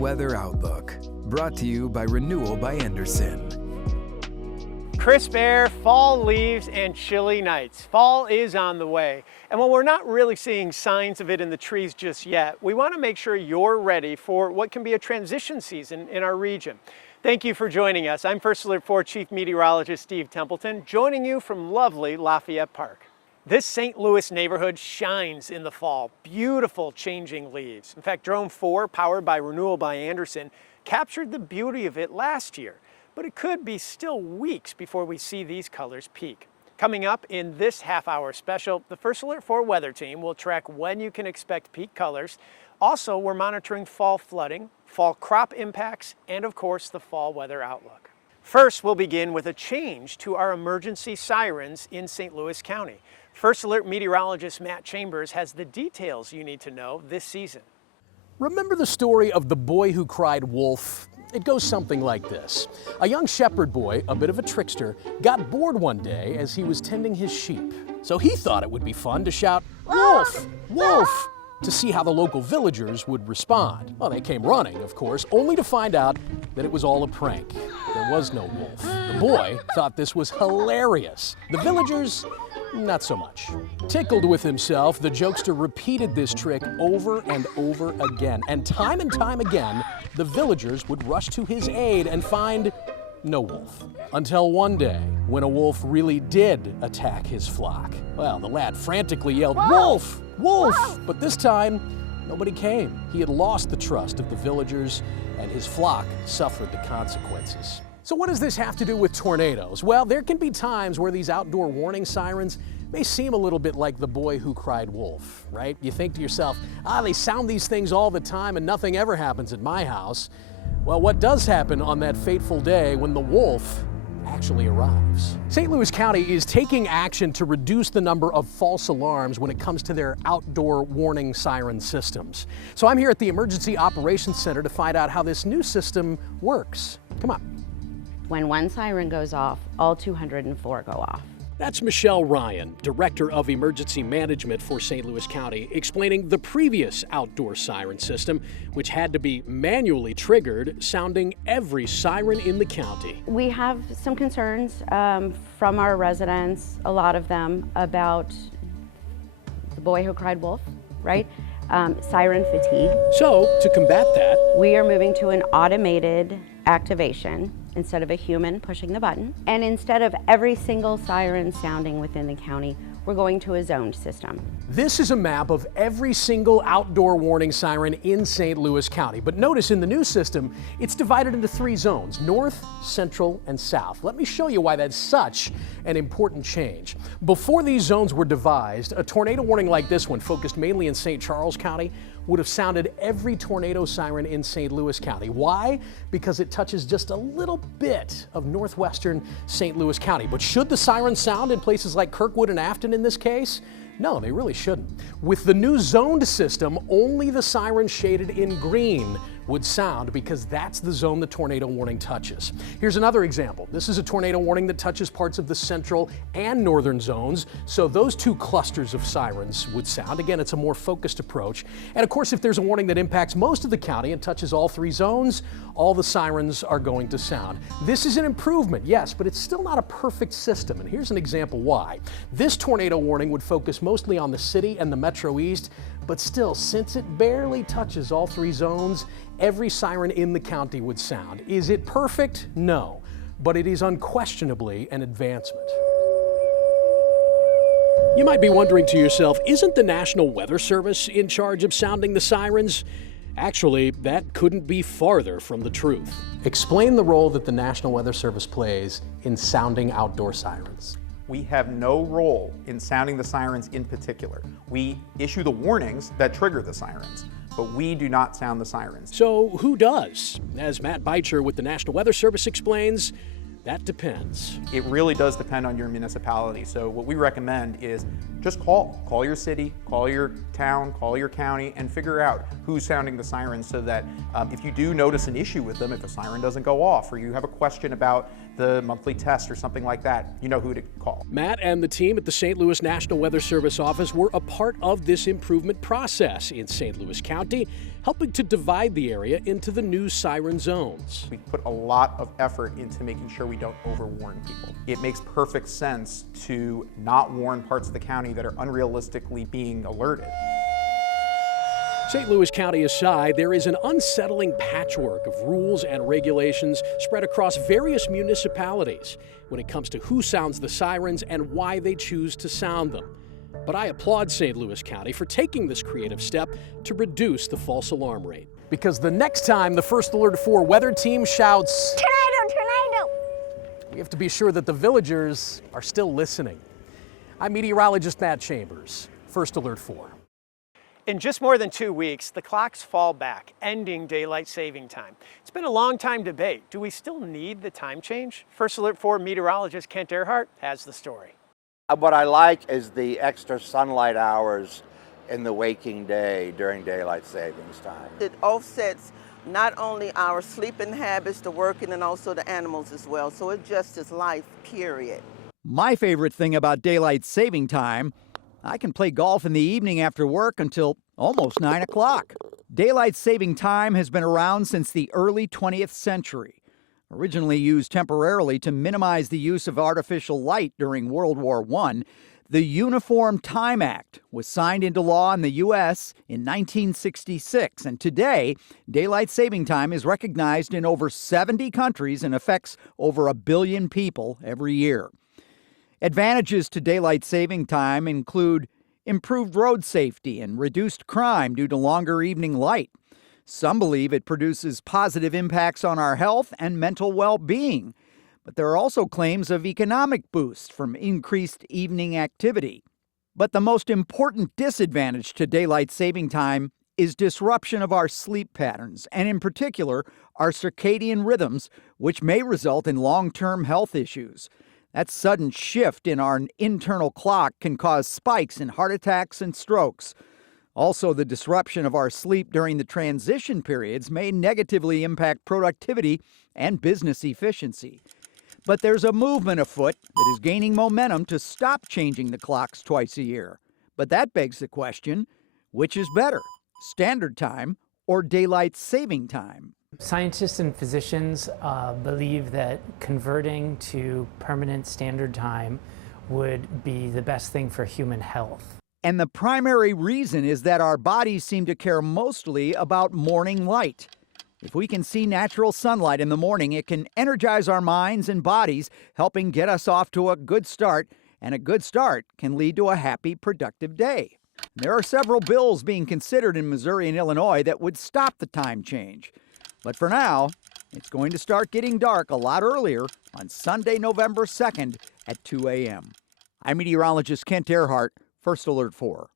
Weather Outlook, brought to you by Renewal by Andersen. Crisp air, fall leaves, and chilly nights. Fall is on the way. And while we're not really seeing signs of it in the trees just yet, we want to make sure you're ready for what can be a transition season in our region. Thank you for joining us. I'm First Alert 4 Chief Meteorologist Steve Templeton, joining you from lovely Lafayette Park. This St. Louis neighborhood shines in the fall. Beautiful changing leaves. In fact, Drone 4, powered by Renewal by Andersen, captured the beauty of it last year. But it could be still weeks before we see these colors peak. Coming up in this half-hour special, the First Alert 4 weather team will track when you can expect peak colors. Also, we're monitoring fall flooding, fall crop impacts, and of course, the fall weather outlook. First, we'll begin with a change to our emergency sirens in St. Louis County. First Alert meteorologist Matt Chambers has the details you need to know this season. Remember the story of the boy who cried wolf? It goes something like this. A young shepherd boy, a bit of a trickster, got bored one day as he was tending his sheep. So he thought it would be fun to shout, "Wolf! Wolf!" to see how the local villagers would respond. Well, they came running, of course, only to find out that it was all a prank. There was no wolf. The boy thought this was hilarious. The villagers, not so much. Tickled with himself, the jokester repeated this trick over and over again. And time again, the villagers would rush to his aid and find no wolf. Until one day, when a wolf really did attack his flock. Well, the lad frantically yelled, "Wolf! Wolf!" But this time, nobody came. He had lost the trust of the villagers, and his flock suffered the consequences. So what does this have to do with tornadoes? Well, there can be times where these outdoor warning sirens may seem a little bit like the boy who cried wolf, right? You think to yourself, they sound these things all the time and nothing ever happens at my house. Well, what does happen on that fateful day when the wolf actually arrives? St. Louis County is taking action to reduce the number of false alarms when it comes to their outdoor warning siren systems. So I'm here at the Emergency Operations Center to find out how this new system works. Come on. When one siren goes off, all 204 go off. That's Michelle Ryan, Director of Emergency Management for St. Louis County, explaining the previous outdoor siren system, which had to be manually triggered, sounding every siren in the county. We have some concerns from our residents, a lot of them, about the boy who cried wolf, right? Siren fatigue. So, to combat that, we are moving to an automated activation instead of a human pushing the button. And instead of every single siren sounding within the county, we're going to a zoned system. This is a map of every single outdoor warning siren in St. Louis County. But notice in the new system, it's divided into 3 zones, north, central, and south. Let me show you why that's such an important change. Before these zones were devised, a tornado warning like this one, focused mainly in St. Charles County, would have sounded every tornado siren in St. Louis County. Why? Because it touches just a little bit of northwestern St. Louis County. But should the sirens sound in places like Kirkwood and Afton in this case? No, they really shouldn't. With the new zoned system, only the sirens shaded in green would sound because that's the zone the tornado warning touches. Here's another example. This is a tornado warning that touches parts of the central and northern zones, so those 2 clusters of sirens would sound. Again, it's a more focused approach. And of course, if there's a warning that impacts most of the county and touches all 3 zones, all the sirens are going to sound. This is an improvement, yes, but it's still not a perfect system, and here's an example why. This tornado warning would focus mostly on the city and the Metro East, but still, since it barely touches all 3 zones, every siren in the county would sound. Is it perfect? No, but it is unquestionably an advancement. You might be wondering to yourself, isn't the National Weather Service in charge of sounding the sirens? Actually, that couldn't be farther from the truth. Explain the role that the National Weather Service plays in sounding outdoor sirens. We have no role in sounding the sirens in particular. We issue the warnings that trigger the sirens, but we do not sound the sirens. So who does? As Matt Beitcher with the National Weather Service explains, that depends. It really does depend on your municipality. So what we recommend is just call your city, call your town, call your county, and figure out who's sounding the sirens so that if you do notice an issue with them, if a siren doesn't go off, or you have a question about the monthly test or something like that, you know who to call. Matt and the team at the St. Louis National Weather Service office were a part of this improvement process in St. Louis County, helping to divide the area into the new siren zones. We put a lot of effort into making sure we don't overwarn people. It makes perfect sense to not warn parts of the county that are unrealistically being alerted. St. Louis County aside, there is an unsettling patchwork of rules and regulations spread across various municipalities when it comes to who sounds the sirens and why they choose to sound them. But I applaud St. Louis County for taking this creative step to reduce the false alarm rate. Because the next time the First Alert 4 weather team shouts, "Tornado, tornado!" we have to be sure that the villagers are still listening. I'm meteorologist Matt Chambers, First Alert 4. In just more than 2 weeks, the clocks fall back, ending daylight saving time. It's been a long time debate. Do we still need the time change? First Alert 4 meteorologist Kent Earhart has the story. What I like is the extra sunlight hours in the waking day during daylight savings time. It offsets not only our sleeping habits, the working, and also the animals as well. So it just is life, period. My favorite thing about daylight saving time, I can play golf in the evening after work until almost 9 o'clock. Daylight saving time has been around since the early 20th century. Originally used temporarily to minimize the use of artificial light during World War I, the Uniform Time Act was signed into law in the U.S. in 1966, and today, daylight saving time is recognized in over 70 countries and affects over 1 billion people every year. Advantages to daylight saving time include improved road safety and reduced crime due to longer evening light. Some believe it produces positive impacts on our health and mental well-being, but there are also claims of economic boosts from increased evening activity. But the most important disadvantage to daylight saving time is disruption of our sleep patterns, and in particular, our circadian rhythms, which may result in long-term health issues. That sudden shift in our internal clock can cause spikes in heart attacks and strokes. Also, the disruption of our sleep during the transition periods may negatively impact productivity and business efficiency. But there's a movement afoot that is gaining momentum to stop changing the clocks twice a year. But that begs the question, which is better, standard time or daylight saving time? Scientists and physicians believe that converting to permanent standard time would be the best thing for human health. And the primary reason is that our bodies seem to care mostly about morning light. If we can see natural sunlight in the morning, it can energize our minds and bodies, helping get us off to a good start, and a good start can lead to a happy, productive day. There are several bills being considered in Missouri and Illinois that would stop the time change. But for now, it's going to start getting dark a lot earlier on Sunday, November 2nd at 2 a.m. I'm meteorologist Kent Earhart, First Alert 4.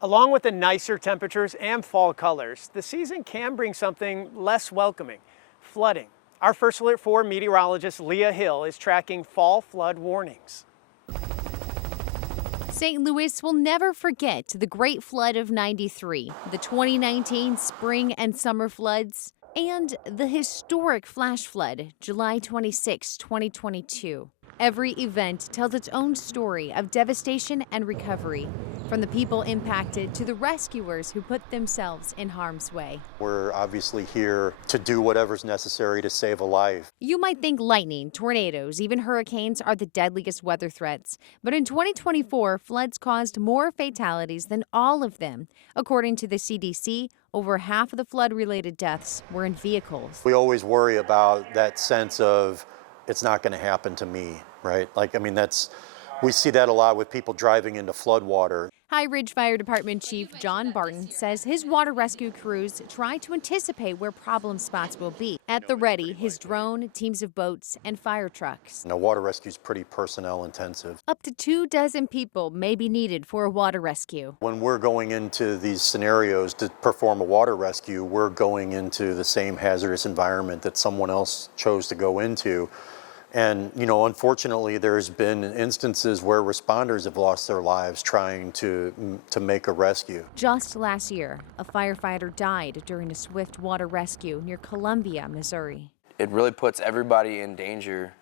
Along with the nicer temperatures and fall colors, the season can bring something less welcoming, flooding. Our First Alert 4 meteorologist Leah Hill is tracking fall flood warnings. St. Louis will never forget the Great Flood of '93, the 2019 spring and summer floods, and the historic flash flood, July 26, 2022. Every event tells its own story of devastation and recovery, from the people impacted to the rescuers who put themselves in harm's way. We're obviously here to do whatever's necessary to save a life. You might think lightning, tornadoes, even hurricanes are the deadliest weather threats, but in 2024, floods caused more fatalities than all of them. According to the CDC, over half of the flood-related deaths were in vehicles. We always worry about that sense of it's not going to happen to me, right? We see that a lot with people driving into floodwater. High Ridge Fire Department Chief John Barton says his water rescue crews try to anticipate where problem spots will be. At the ready, his drone, teams of boats, and fire trucks. Water rescue is pretty personnel intensive. Up to 24 people may be needed for a water rescue. When we're going into these scenarios to perform a water rescue, we're going into the same hazardous environment that someone else chose to go into. And, you know, unfortunately, there's been instances where responders have lost their lives trying to make a rescue. Just last year, a firefighter died during a swift water rescue near Columbia, Missouri. It really puts everybody in danger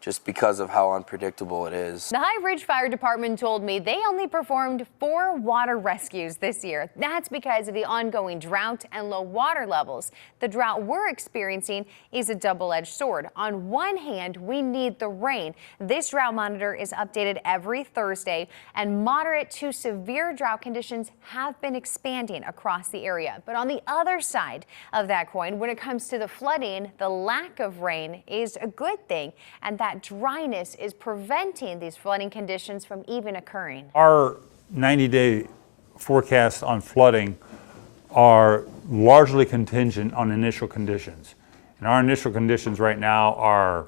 just because of how unpredictable it is. The High Ridge Fire Department told me they only performed 4 water rescues this year. That's because of the ongoing drought and low water levels. The drought we're experiencing is a double-edged sword. On one hand, we need the rain. This drought monitor is updated every Thursday, and moderate to severe drought conditions have been expanding across the area. But on the other side of that coin, when it comes to the flooding, the lack of rain is a good thing, and that dryness is preventing these flooding conditions from even occurring. Our 90-day forecasts on flooding are largely contingent on initial conditions. And our initial conditions right now are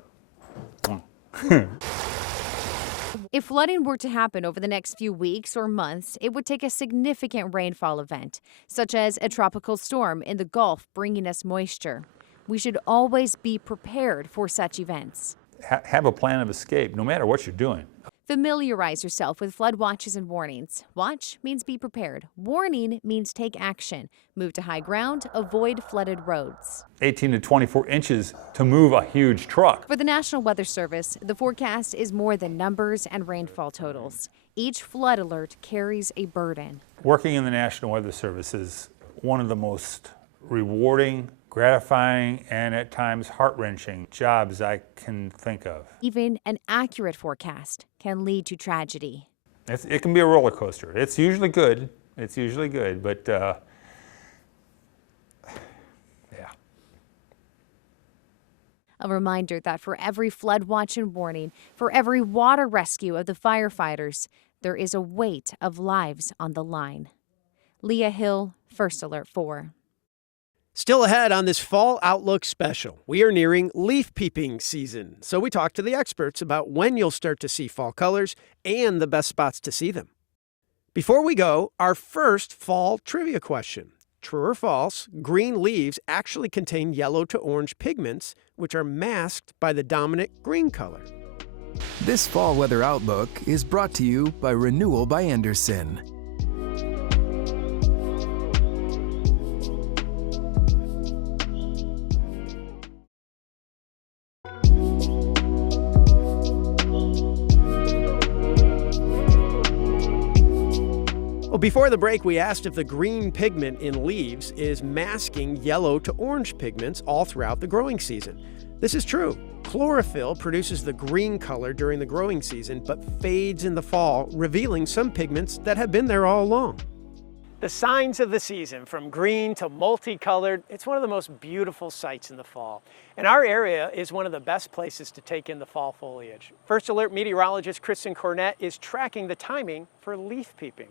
If flooding were to happen over the next few weeks or months, it would take a significant rainfall event, such as a tropical storm in the Gulf bringing us moisture. We should always be prepared for such events. have a plan of escape, no matter what you're doing. Familiarize yourself with flood watches and warnings. Watch means be prepared. Warning means take action. Move to high ground, avoid flooded roads. 18 to 24 inches to move a huge truck. For the National Weather Service, the forecast is more than numbers and rainfall totals. Each flood alert carries a burden. Working in the National Weather Service is one of the most rewarding, gratifying, and at times heart-wrenching jobs I can think of. Even an accurate forecast can lead to tragedy. It can be a roller coaster. It's usually good, but yeah. A reminder that for every flood watch and warning, for every water rescue of the firefighters, there is a weight of lives on the line. Leah Hill, First Alert 4. Still ahead on this Fall Outlook special, we are nearing leaf peeping season, so we talked to the experts about when you'll start to see fall colors and the best spots to see them. Before we go, our first fall trivia question. True or false, green leaves actually contain yellow to orange pigments, which are masked by the dominant green color. This Fall Weather Outlook is brought to you by Renewal by Andersen. Well, before the break, we asked if the green pigment in leaves is masking yellow to orange pigments all throughout the growing season. This is true. Chlorophyll produces the green color during the growing season, but fades in the fall, revealing some pigments that have been there all along. The signs of the season, from green to multicolored, it's one of the most beautiful sights in the fall. And our area is one of the best places to take in the fall foliage. First Alert meteorologist Kristen Cornett is tracking the timing for leaf peeping.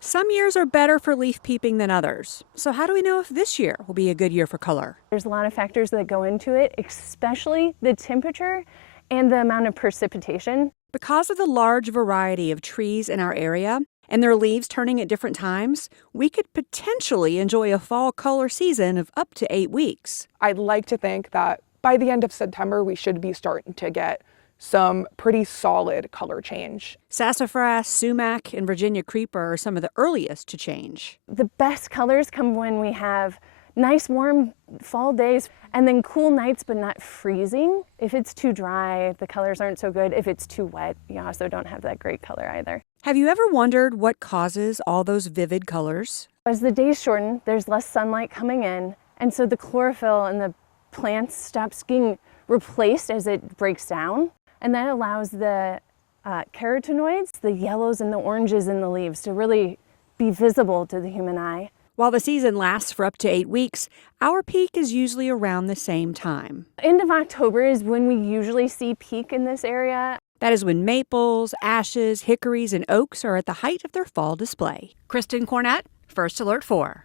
Some years are better for leaf peeping than others. So how do we know if this year will be a good year for color? There's a lot of factors that go into it, especially the temperature and the amount of precipitation. Because of the large variety of trees in our area and their leaves turning at different times, we could potentially enjoy a fall color season of up to 8 weeks. I'd like to think that by the end of September, we should be starting to get some pretty solid color change. Sassafras, sumac, and Virginia creeper are some of the earliest to change. The best colors come when we have nice warm fall days and then cool nights but not freezing. If it's too dry, the colors aren't so good. If it's too wet, you also don't have that great color either. Have you ever wondered what causes all those vivid colors? As the days shorten, there's less sunlight coming in, and so the chlorophyll in the plants stops getting replaced as it breaks down. And that allows the carotenoids, the yellows and the oranges in the leaves, to really be visible to the human eye. While the season lasts for up to 8 weeks, our peak is usually around the same time. End of October is when we usually see peak in this area. That is when maples, ashes, hickories, and oaks are at the height of their fall display. Kristen Cornett, First Alert 4.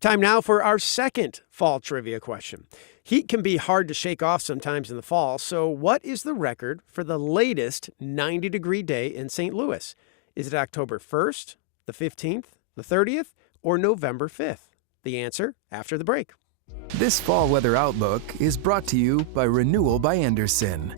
Time now for our second fall trivia question. Heat can be hard to shake off sometimes in the fall, so what is the record for the latest 90-degree day in St. Louis? Is it October 1st, the 15th, the 30th, or November 5th? The answer after the break. This Fall Weather Outlook is brought to you by Renewal by Andersen.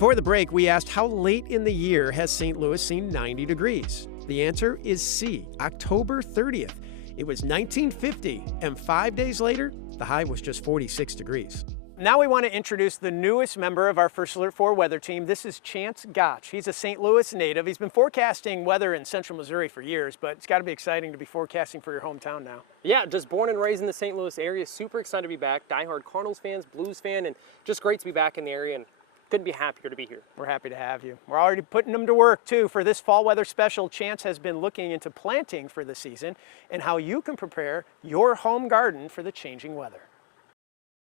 Before the break, we asked how late in the year has St. Louis seen 90 degrees? The answer is C, October 30th. It was 1950, and 5 days later, the high was just 46 degrees. Now we want to introduce the newest member of our First Alert 4 weather team. This is Chance Gotch. He's a St. Louis native. He's been forecasting weather in central Missouri for years, but it's got to be exciting to be forecasting for your hometown now. Yeah, just born and raised in the St. Louis area. Super excited to be back. Diehard Cardinals fans, Blues fan, and just great to be back in the area, and couldn't be happier to be here. We're happy to have you. We're already putting them to work too. For this fall weather special, Chance has been looking into planting for the season and how you can prepare your home garden for the changing weather.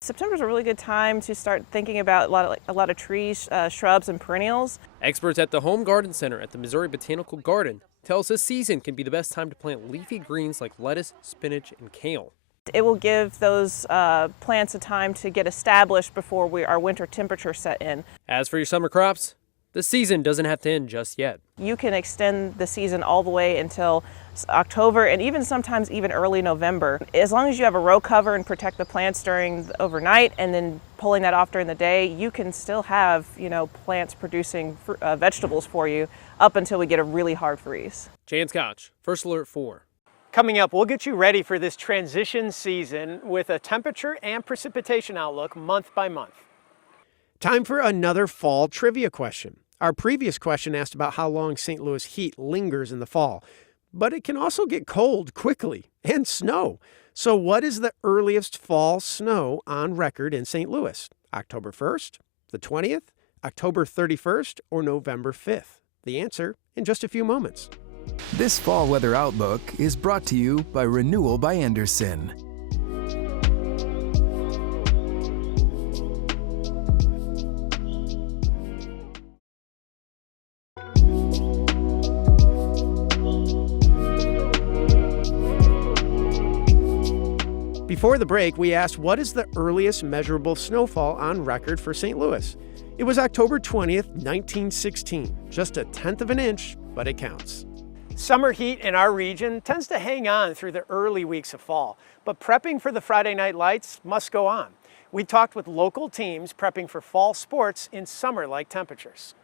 September is a really good time to start thinking about a lot of trees, shrubs, and perennials. Experts at the Home Garden Center at the Missouri Botanical Garden tell us this season can be the best time to plant leafy greens like lettuce, spinach, and kale. It will give those plants a time to get established before our winter temperature set in. As for your summer crops, the season doesn't have to end just yet. You can extend the season all the way until October and even sometimes even early November. As long as you have a row cover and protect the plants during the overnight and then pulling that off during the day, you can still have, plants producing vegetables for you up until we get a really hard freeze. Chance Gotch, First Alert 4. Coming up, we'll get you ready for this transition season with a temperature and precipitation outlook month by month. Time for another fall trivia question. Our previous question asked about how long St. Louis heat lingers in the fall, but it can also get cold quickly and snow. So what is the earliest fall snow on record in St. Louis? October 1st, the 20th, October 31st, or November 5th? The answer in just a few moments. This fall weather outlook is brought to you by Renewal by Andersen. Before the break, we asked what is the earliest measurable snowfall on record for St. Louis? It was October 20th, 1916. Just a tenth of an inch, but it counts. Summer heat in our region tends to hang on through the early weeks of fall, but prepping for the Friday night lights must go on. We talked with local teams prepping for fall sports in summer-like temperatures.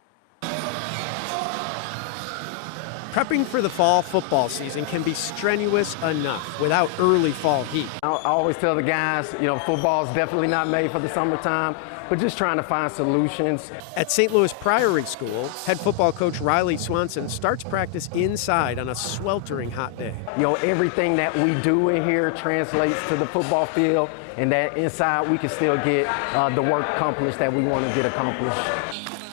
Prepping for the fall football season can be strenuous enough without early fall heat. I always tell the guys, football is definitely not made for the summertime, but just trying to find solutions. At St. Louis Priory School, head football coach Riley Swanson starts practice inside on a sweltering hot day. Everything that we do in here translates to the football field, and that inside we can still get the work accomplished that we want to get accomplished.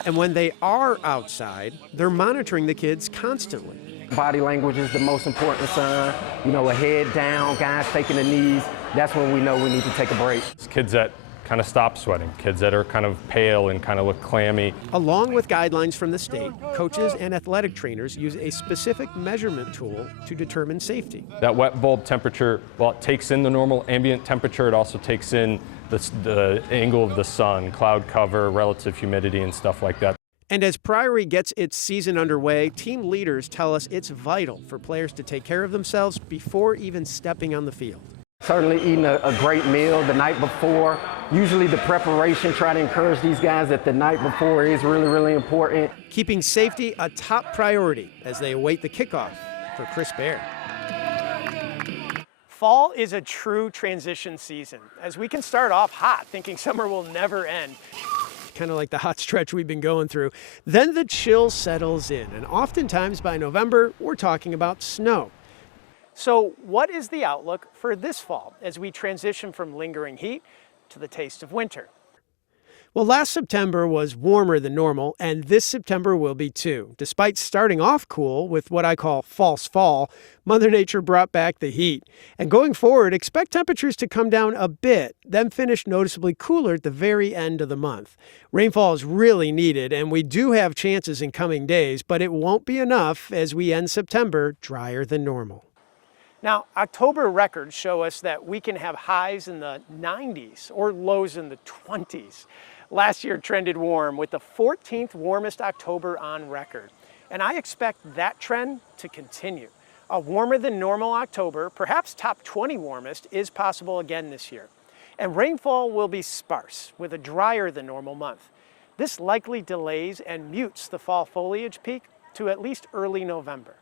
And when they are outside, they're monitoring the kids constantly. Body language is the most important sign. A head down, guys taking the knees. That's when we know we need to take a break. It's kids that kind of stop sweating, kids that are kind of pale and kind of look clammy. Along with guidelines from the state, coaches and athletic trainers use a specific measurement tool to determine safety. That wet bulb temperature, while it takes in the normal ambient temperature, it also takes in the angle of the sun, cloud cover, relative humidity, and stuff like that. And as Priory gets its season underway, team leaders tell us it's vital for players to take care of themselves before even stepping on the field. Certainly eating a great meal the night before. Usually the preparation, try to encourage these guys that the night before is really, really important. Keeping safety a top priority as they await the kickoff for crisp air. Fall is a true transition season, as we can start off hot, thinking summer will never end. Kind of like the hot stretch we've been going through. Then the chill settles in, and oftentimes by November, we're talking about snow. So what is the outlook for this fall as we transition from lingering heat to the taste of winter? Well, last September was warmer than normal, and this September will be too. Despite starting off cool with what I call false fall, Mother Nature brought back the heat. And going forward, expect temperatures to come down a bit, then finish noticeably cooler at the very end of the month. Rainfall is really needed, and we do have chances in coming days, but it won't be enough as we end September drier than normal. Now, October records show us that we can have highs in the 90s or lows in the 20s. Last year trended warm with the 14th warmest October on record. And I expect that trend to continue. A warmer than normal October, perhaps top 20 warmest, is possible again this year. And rainfall will be sparse with a drier than normal month. This likely delays and mutes the fall foliage peak to at least early November.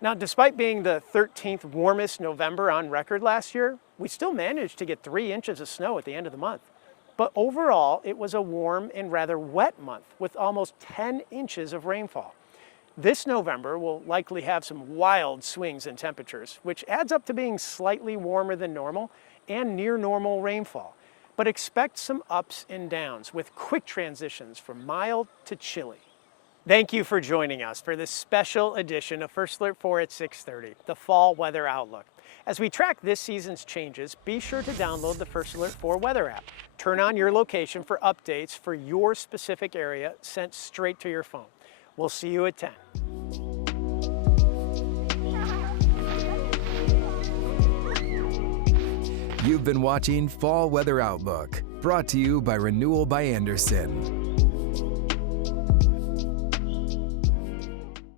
Now, despite being the 13th warmest November on record last year, we still managed to get 3 inches of snow at the end of the month. But overall, it was a warm and rather wet month with almost 10 inches of rainfall. This November will likely have some wild swings in temperatures, which adds up to being slightly warmer than normal and near normal rainfall. But expect some ups and downs with quick transitions from mild to chilly. Thank you for joining us for this special edition of First Alert 4 at 6:30, the Fall Weather Outlook. As we track this season's changes, be sure to download the First Alert 4 weather app. Turn on your location for updates for your specific area sent straight to your phone. We'll see you at 10. You've been watching Fall Weather Outlook, brought to you by Renewal by Andersen.